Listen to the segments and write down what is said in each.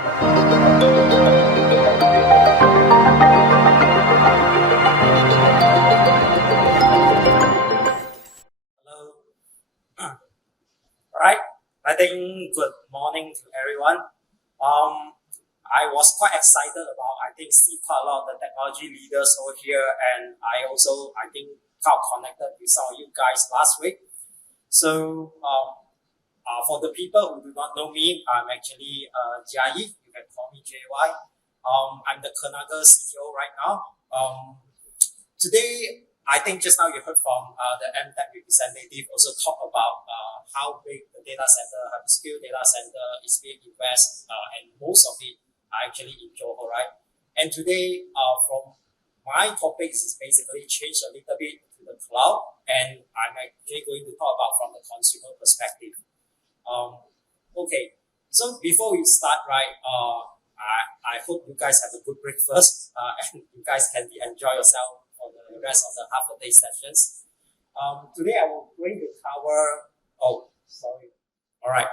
Hello. Alright, I think good morning to everyone. I was quite excited about, see quite a lot of the technology leaders over here, and I think, got connected with some of you guys last week. So, for the people who do not know me, I'm actually Jia Yee. You can call me JY. I'm the Kenanga CTO right now. Today, I think just now you heard from the MTech representative also talk about how big the data center, hyperscale data center is being invested, and most of it are actually in Johor, right? And today, from my topics is basically change a little bit to the cloud, and I'm actually going to talk about from the consumer perspective. Okay, so before we start, right, I hope you guys have a good breakfast, and you guys can enjoy yourself for the rest of the half a day sessions. Today I will going to cover. All right.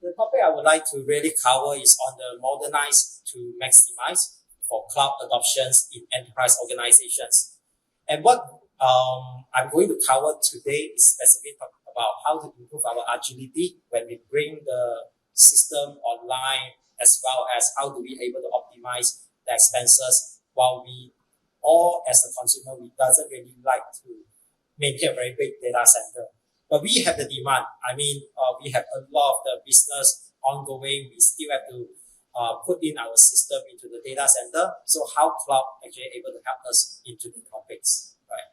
The topic I would like to really cover is on the modernize to maximize for cloud adoptions in enterprise organizations. And what I'm going to cover today is specifically talk about how to improve our agility when we bring the system online, as well as how do we able to optimize the expenses while we all as a consumer, we doesn't really like to maintain a very big data center. But we have the demand. We have a lot of the business ongoing. We still have to put in our system into the data center. So how cloud actually able to help us into the topics, right?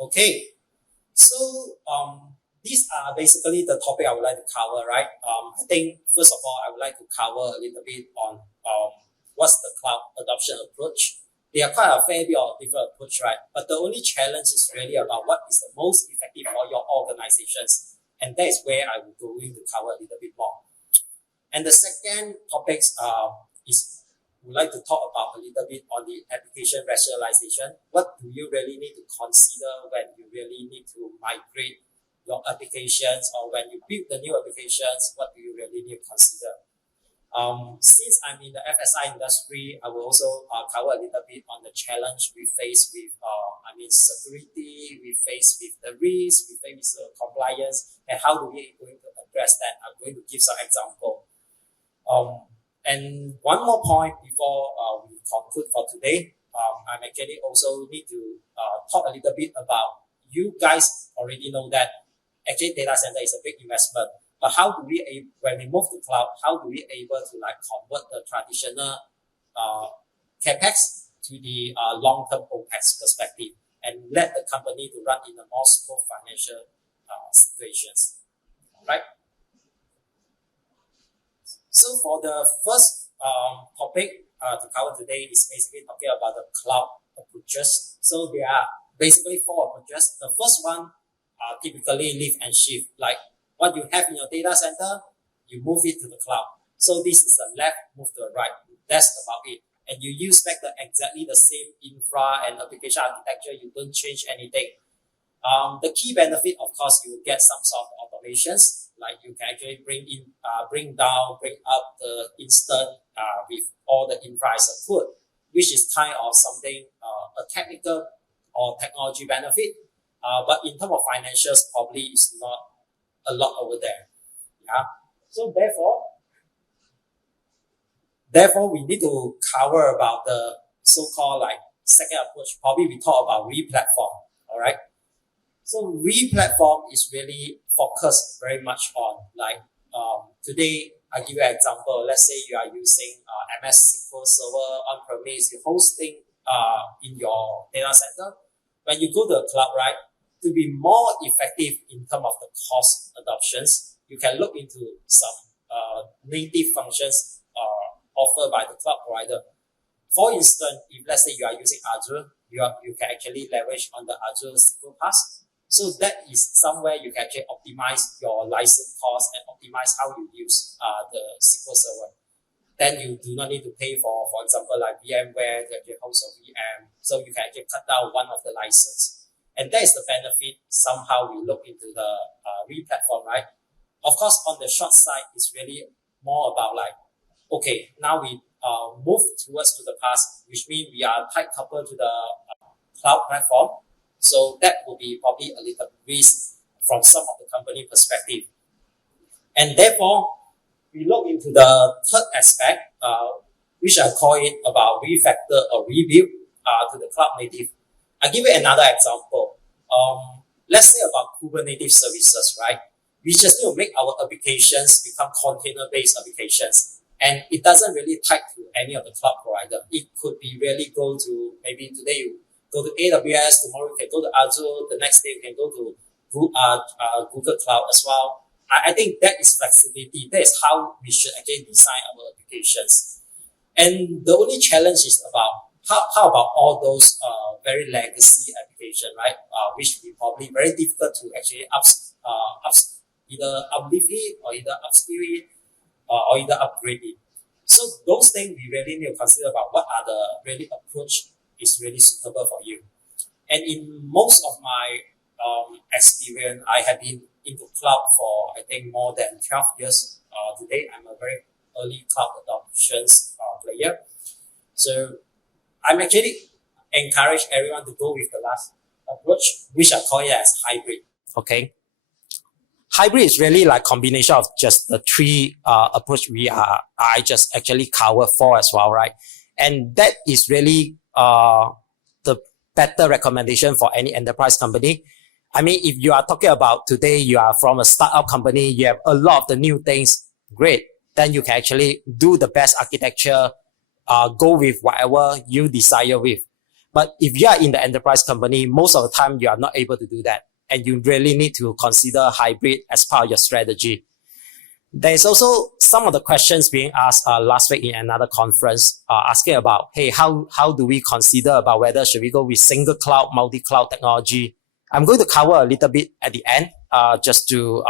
Okay. So these are basically the topic I would like to cover, right? I think first of all, I would like to cover a little bit on what's the cloud adoption approach. There are quite a fair bit of different approach, right? But the only challenge is really about what is the most effective for your organizations. And that is where I will go in to cover a little bit more. And the second topics is we'd like to talk about a little bit on the application rationalization. What do you really need to consider when you really need to migrate your applications, or when you build the new applications, what do you really need to consider? Since I'm in the FSI industry, I will also cover a little bit on the challenge we face with, security, we face with the risk, we face with the compliance, and how do we going to address that? I'm going to give some example. And one more point before we conclude for today, I'm actually also need to talk a little bit about, you guys already know that actually data center is a big investment. But how do we, when we move to cloud, how do we able to convert the traditional capex to the long-term OPEX perspective and let the company to run in a more smooth financial situations, right? So for the first topic to cover today is basically talking about the cloud approaches. So there are basically four approaches. The first one typically lift and shift, like what you have in your data center, you move it to the cloud. So this is the left, move to the right. That's about it. And you use back exactly the same infra and application architecture. You don't change anything. The key benefit, of course, you will get some sort of automations. Like you can actually bring down, bring up the instant with all the infra as a code, which is kind of something, a technical or technology benefit. But in terms of financials, probably it's not a lot over there. Yeah. So therefore we need to cover about the so-called second approach. Probably we talk about re-platform. All right. So re-platform is really focused very much on today. I give you an example. Let's say you are using MS SQL Server on-premise, you're hosting in your data center. When you go to the cloud, right, to be more effective in terms of the cost adoptions, you can look into some native functions offered by the cloud provider. For instance, if let's say you are using Azure, you can actually leverage on the Azure SQL Pass. So that is somewhere you can actually optimize your license cost and optimize how you use the SQL Server. Then you do not need to pay for example, like VMware to actually host a VM. So you can actually cut down one of the license. And that is the benefit. Somehow we look into the re-platform, right? Of course, on the short side, it's really more about like, okay, now we move towards to the past, which means we are tight coupled to the cloud platform. So that will be probably a little risk from some of the company perspective. And therefore, we look into the third aspect, which I call it about refactor or rebuild to the cloud native. I'll give you another example. Let's say about Kubernetes services, right? We just need to make our applications become container-based applications. And it doesn't really tie to any of the cloud provider. It could be really go to, maybe today you go to AWS, tomorrow you can go to Azure, the next day you can go to Google Cloud as well. I think that is flexibility. That is how we should again design our applications. And the only challenge is about how about all those very legacy application, right? Which will be probably very difficult to actually either uplift it or either upskill it or either upgrade it. So those things we really need to consider about what are the really approach is really suitable for you. And in most of my experience, I have been into cloud for I think more than 12 years. Today I'm a very early cloud adoptions player. So I'm actually encourage everyone to go with the last approach, which I call it as hybrid. Okay. Hybrid is really like combination of just the three approach I just actually cover four as well, right? And that is really the better recommendation for any enterprise company. I mean, if you are talking about today, you are from a startup company, you have a lot of the new things, great. Then you can actually do the best architecture, go with whatever you desire with. But if you are in the enterprise company, most of the time you are not able to do that. And you really need to consider hybrid as part of your strategy. There's also some of the questions being asked last week in another conference, asking about, hey, how do we consider about whether should we go with single cloud, multi-cloud technology? I'm going to cover a little bit at the end, just to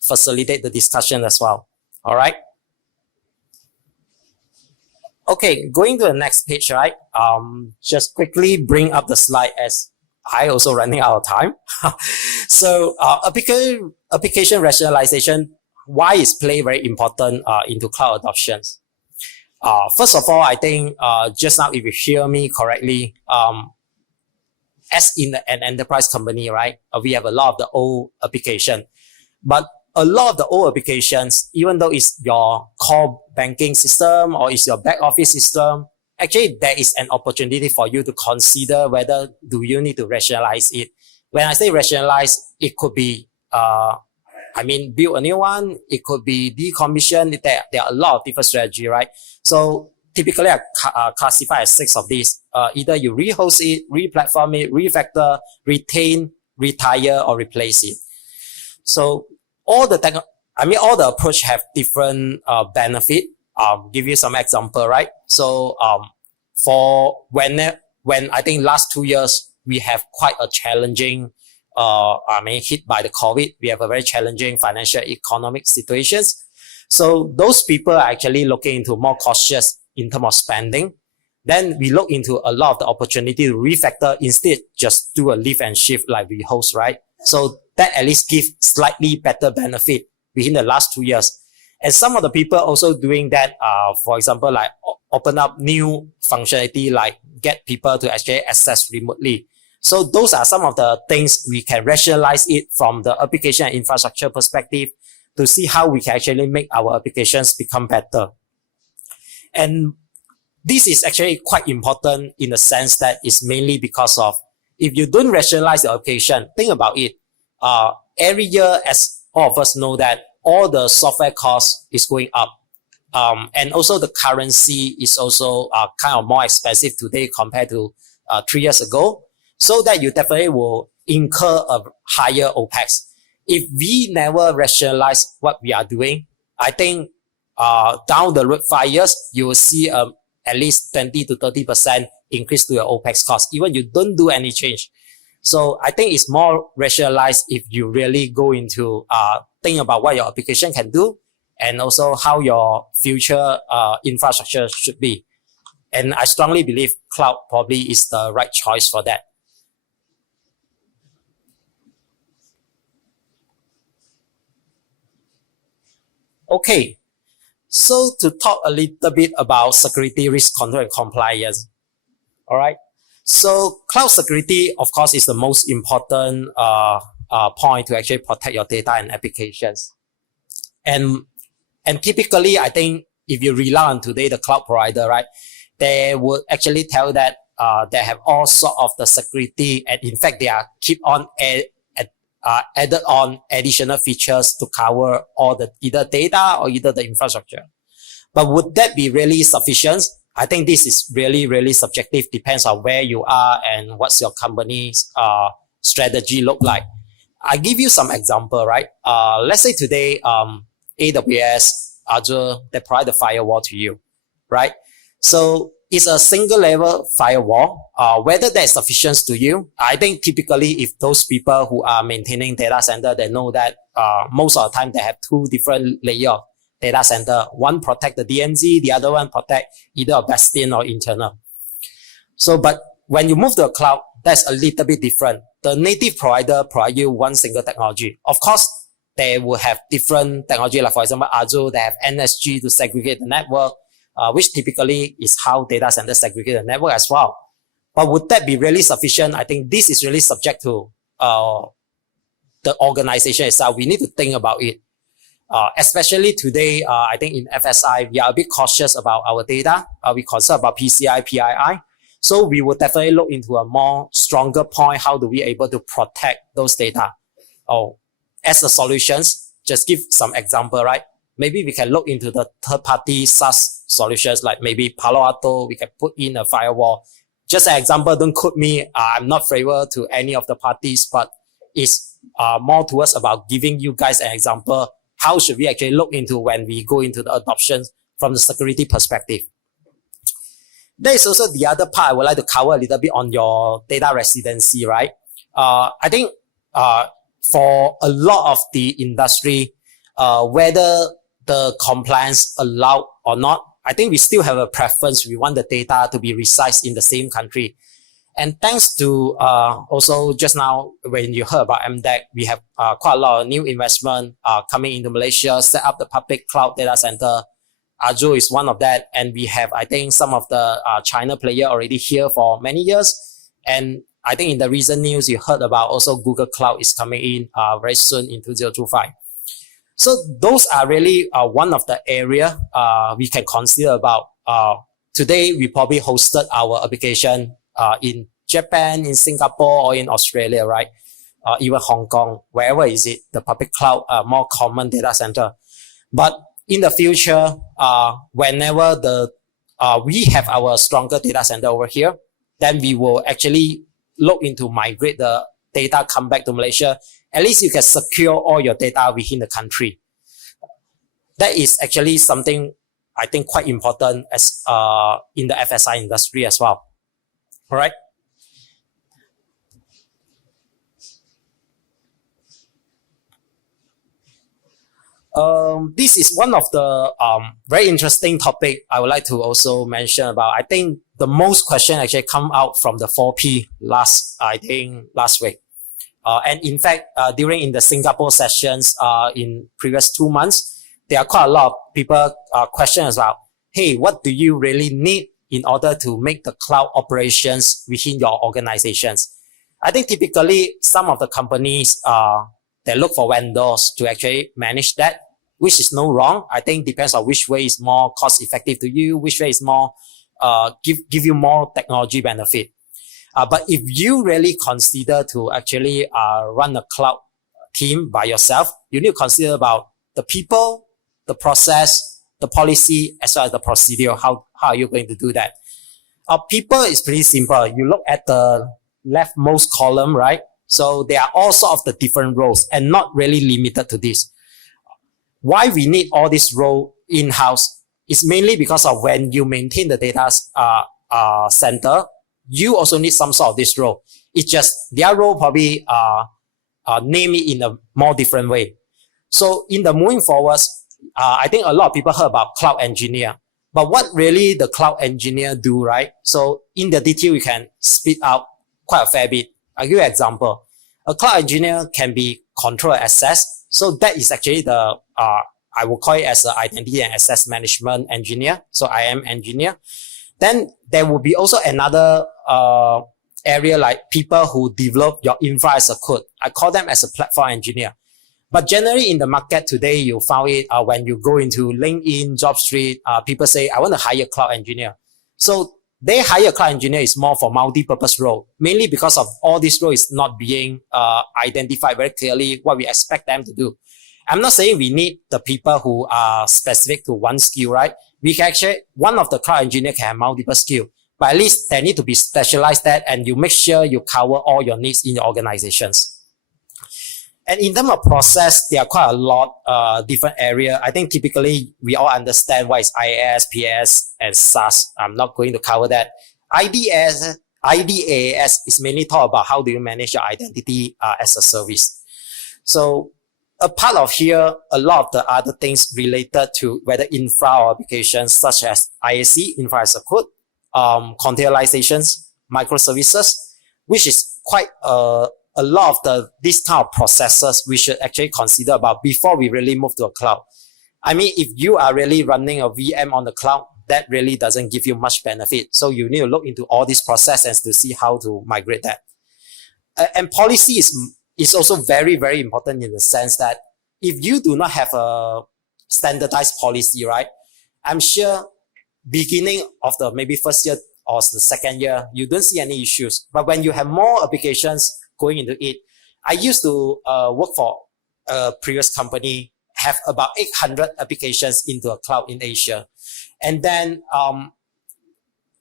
facilitate the discussion as well. All right. Okay, going to the next page, right? Just quickly bring up the slide as I also running out of time. So application rationalization, why is play very important into cloud adoptions? First of all, I think just now if you hear me correctly, as in an enterprise company, right, we have a lot of the old application. But a lot of the old applications, even though it's your core banking system or it's your back office system, actually there is an opportunity for you to consider whether do you need to rationalize it. When I say rationalize, it could be, build a new one. It could be decommission. There are a lot of different strategy, right? So typically I classify as 6 of these. Either you rehost it, re-platform it, refactor, retain, retire, or replace it. So all the approach have different benefit. Give you some example, right? So for when I think last 2 years we have quite a challenging hit by the COVID. We have a very challenging financial economic situations. So those people are actually looking into more cautious in terms of spending. Then we look into a lot of the opportunity to refactor, instead just do a lift and shift like we host, right? So that at least give slightly better benefit within the last 2 years. And some of the people also doing that, for example, like open up new functionality, like get people to actually access remotely. So those are some of the things we can rationalize it from the application and infrastructure perspective to see how we can actually make our applications become better. And this is actually quite important in the sense that it's mainly because of if you don't rationalize the application, think about it. Every year, as all of us know that all the software cost is going up. And also the currency is also kind of more expensive today compared to 3 years ago. So that you definitely will incur a higher OPEX. If we never rationalize what we are doing, I think down the road 5 years, you will see at least 20 to 30% increase to your OPEX cost, even you don't do any change. So I think it's more rationalized if you really go into think about what your application can do and also how your future infrastructure should be. And I strongly believe cloud probably is the right choice for that. Okay, so to talk a little bit about security, risk control, and compliance. All right. So cloud security, of course, is the most important point to actually protect your data and applications. And typically, I think if you rely on today the cloud provider, right, they would actually tell that they have all sort of the security, and in fact, they are keep on added on additional features to cover all the either data or either the infrastructure. But would that be really sufficient? I think this is really, really subjective. Depends on where you are and what's your company's strategy look like. I give you some example, right? Let's say today, AWS, Azure, they provide the firewall to you, right? So it's a single level firewall. Whether that's sufficient to you, I think typically if those people who are maintaining data center, they know that most of the time they have two different layers data center. One protect the DMZ, the other one protect either a bastion or internal. So, but when you move to a cloud, that's a little bit different. The native provider provide you one single technology. Of course, they will have different technology. Like for example, Azure, they have NSG to segregate the network, which typically is how data centers segregate the network as well. But would that be really sufficient? I think this is really subject to the organization itself. We need to think about it. Especially today, I think in FSI, we are a bit cautious about our data. We concern about PCI, PII. So we will definitely look into a more stronger point. How do we able to protect those data? As the solutions, just give some example, right? Maybe we can look into the third-party SaaS solutions, like maybe Palo Alto, we can put in a firewall. Just an example, don't quote me. I'm not favor to any of the parties, but it's more towards about giving you guys an example. How should we actually look into when we go into the adoption from the security perspective? There is also the other part I would like to cover a little bit on your data residency, right? I think for a lot of the industry, whether the compliance allowed or not, I think we still have a preference. We want the data to be resized in the same country. And thanks to also just now when you heard about MDEC, we have quite a lot of new investment coming into Malaysia, set up the public cloud data center. Azure is one of that. And we have, I think, some of the China player already here for many years. And I think in the recent news, you heard about also Google Cloud is coming in very soon in 2025. So those are really one of the area we can consider about. Today, we probably hosted our application in Japan, in Singapore, or in Australia, right? Even Hong Kong, wherever is it, the public cloud, more common data center. But in the future, whenever we have our stronger data center over here, then we will actually look into migrate the data, come back to Malaysia. At least you can secure all your data within the country. That is actually something I think quite important as in the FSI industry as well. All right. This is one of the very interesting topic I would like to also mention about. I think the most question actually come out from the 4P last week. And in fact, during in the Singapore sessions in previous 2 months, there are quite a lot of people question about, hey, what do you really need in order to make the cloud operations within your organizations? I think typically some of the companies, they look for vendors to actually manage that, which is no wrong. I think depends on which way is more cost effective to you, which way is more, give you more technology benefit. But if you really consider to actually run a cloud team by yourself, you need to consider about the people, the process, the policy, as well as the procedure. How are you going to do that? People is pretty simple. You look at the leftmost column, right? So there are all sorts of the different roles and not really limited to this. Why we need all this role in-house is mainly because of when you maintain the data center, you also need some sort of this role. It's just their role probably name it in a more different way. So in the moving forwards, I think a lot of people heard about cloud engineer. But what really the cloud engineer do, right? So in the detail, we can split out quite a fair bit. I'll give you an example. A cloud engineer can be control access. So that is actually the I will call it as an identity and access management engineer. So I am engineer. Then there will be also another area like people who develop your infra as a code. I call them as a platform engineer. But generally in the market today, you found it when you go into LinkedIn, JobStreet, people say, I want to hire a cloud engineer. So they hire a cloud engineer is more for multi-purpose role, mainly because of all this role is not being identified very clearly what we expect them to do. I'm not saying we need the people who are specific to one skill, right? We can actually, one of the cloud engineer can have multiple skill, but at least they need to be specialized that, and you make sure you cover all your needs in your organizations. And in terms of process, there are quite a lot different area. I think typically we all understand what is IaaS, PaaS, and SaaS. I'm not going to cover that. IDaaS is mainly talk about how do you manage your identity as a service. So a part of here, a lot of the other things related to whether infra or applications such as IAC, infra as a code, containerizations, microservices, which is quite a lot of this type of processes we should actually consider about before we really move to a cloud. I mean, if you are really running a VM on the cloud, that really doesn't give you much benefit. So you need to look into all these processes to see how to migrate that. And policy is also very, very important in the sense that if you do not have a standardized policy, right? I'm sure beginning of the maybe first year or the second year, you don't see any issues. But when you have more applications going into it, I used to work for a previous company, have about 800 applications into a cloud in Asia. And then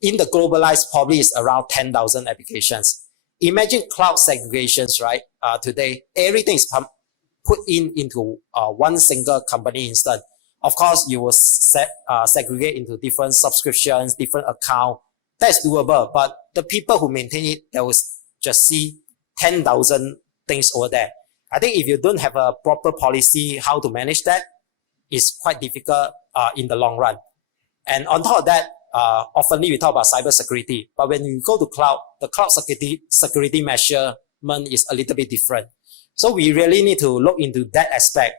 in the globalized, probably is around 10,000 applications. Imagine cloud segregations, right? Today, everything is put into one single company instead. Of course, you will segregate into different subscriptions, different accounts. That's doable. But the people who maintain it, they will just see 10,000 things over there. I think if you don't have a proper policy how to manage that, it's quite difficult in the long run. And on top of that, often we talk about cybersecurity, but when you go to cloud, the cloud security measurement is a little bit different. So we really need to look into that aspect.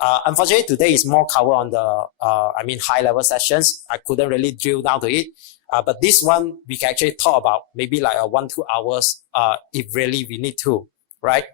Unfortunately, today is more covered on the, high level sessions. I couldn't really drill down to it. But this one, we can actually talk about maybe like 1-2 hours, if really we need to, right?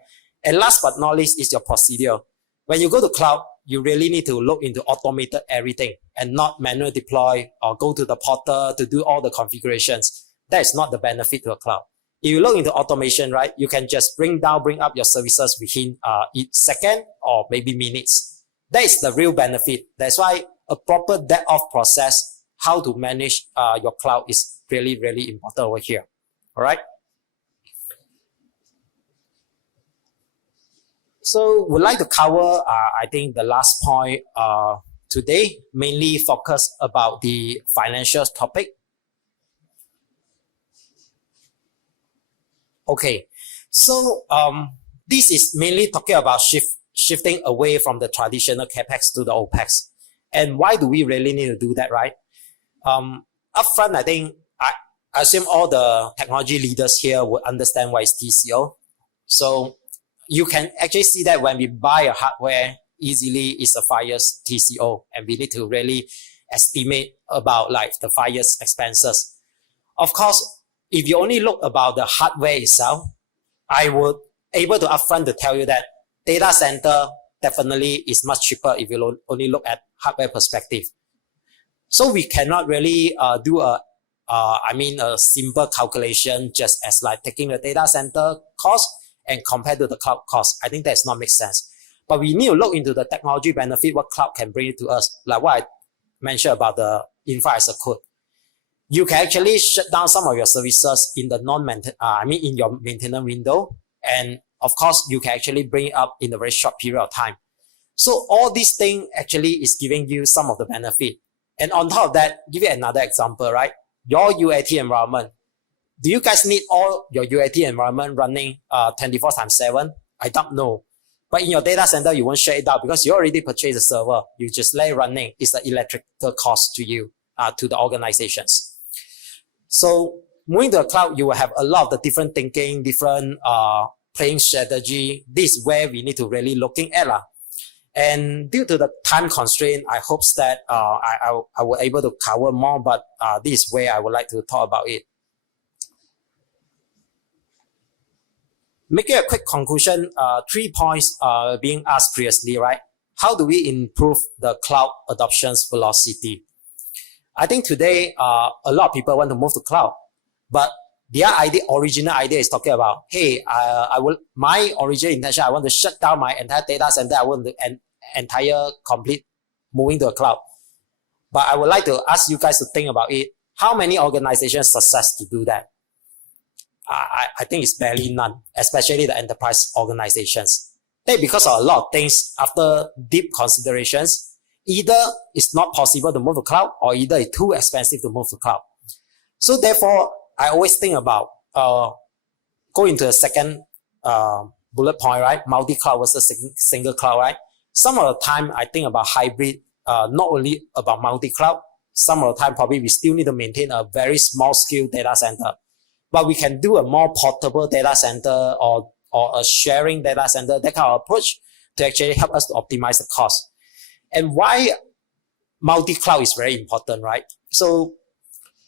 And last but not least is your procedure. When you go to cloud, you really need to look into automated everything and not manual deploy or go to the portal to do all the configurations. That is not the benefit to a cloud. If you look into automation, right, you can just bring up your services within each second or maybe minutes. That is the real benefit. That's why a proper DevOps process, how to manage your cloud is really, really important over here. All right. So we'd like to cover, I think the last point today, mainly focus about the financial topic. Okay. So this is mainly talking about shifting away from the traditional CapEx to the OpEx. And why do we really need to do that, right? Upfront, I think I assume all the technology leaders here would understand what is TCO. So you can actually see that when we buy a hardware, easily it's a 5 years TCO, and we need to really estimate about like the 5 years expenses. Of course, if you only look about the hardware itself, I would able to upfront to tell you that data center definitely is much cheaper if you only look at hardware perspective. So we cannot really do a simple calculation just as like taking the data center cost and compare to the cloud cost. I think that's not make sense. But we need to look into the technology benefit, what cloud can bring to us. Like what I mentioned about the infra as a code. You can actually shut down some of your services in the in your maintenance window. And of course, you can actually bring it up in a very short period of time. So all these things actually is giving you some of the benefit. And on top of that, give you another example, right? Your UAT environment. Do you guys need all your UAT environment running 24/7? I don't know. But in your data center, you won't shut it down because you already purchased a server. You just let it running. It's the electrical cost to you, to the organizations. So moving to the cloud, you will have a lot of the different thinking, different playing strategy. This is where we need to really looking at. And due to the time constraint, I hope that I will able to cover more, but this is where I would like to talk about it. Making a quick conclusion, 3 points being asked previously, right? How do we improve the cloud adoption's velocity? I think today, a lot of people want to move to cloud, but their original idea is talking about, hey, my original intention, I want to shut down my entire data center. I want the entire complete moving to a cloud. But I would like to ask you guys to think about it. How many organizations success to do that? I think it's barely none, especially the enterprise organizations. Because of a lot of things, after deep considerations, either it's not possible to move to cloud or either it's too expensive to move to cloud. So therefore, I always think about going to the second bullet point, right? Multi-cloud versus single cloud, right? Some of the time, I think about hybrid, not only about multi-cloud. Some of the time, probably we still need to maintain a very small scale data center. But we can do a more portable data center or a sharing data center, that kind of approach to actually help us to optimize the cost. And why multi-cloud is very important, right? So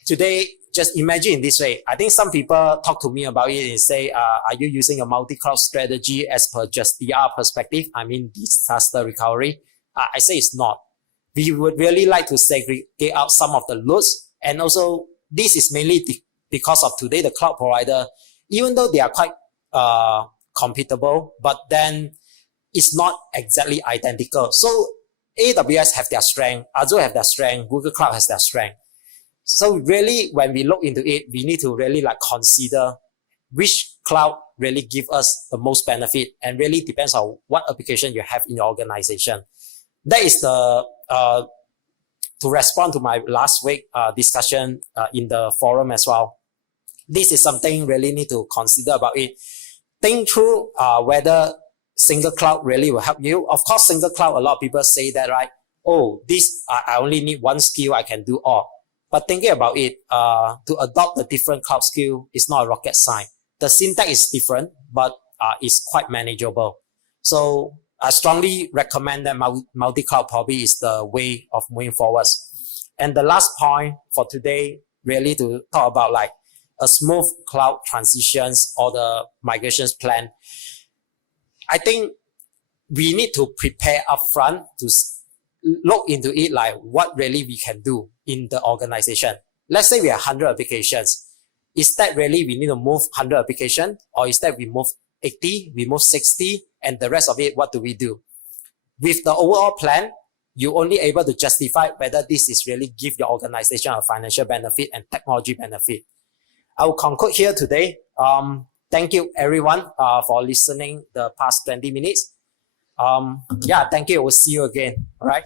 today, just imagine in this way. I think some people talk to me about it and say, are you using a multi-cloud strategy as per just DR perspective? I mean, disaster recovery. I say it's not. We would really like to segregate out some of the loads. And also, this is mainly because of today, the cloud provider, even though they are quite compatible, but then it's not exactly identical. So AWS have their strength, Azure have their strength, Google Cloud has their strength. So really, when we look into it, we need to really consider which cloud really give us the most benefit, and really depends on what application you have in your organization. That is the to respond to my last week discussion in the forum as well. This is something really need to consider about it. Think through whether single cloud really will help you. Of course, single cloud, a lot of people say that, right? Oh, this I only need one skill, I can do all. But thinking about it, to adopt the different cloud skill is not a rocket science. The syntax is different, but it's quite manageable. So I strongly recommend that multi-cloud probably is the way of moving forward. And the last point for today, really to talk about a smooth cloud transitions or the migrations plan. I think we need to prepare upfront to look into it, what really we can do in the organization. Let's say we have 100 applications. Is that really we need to move 100 applications, or is that we move 80, we move 60, and the rest of it, what do we do? With the overall plan, you're only able to justify whether this is really give your organization a financial benefit and technology benefit. I will conclude here today. Thank you everyone for listening the past 20 minutes. Thank you. We'll see you again. All right.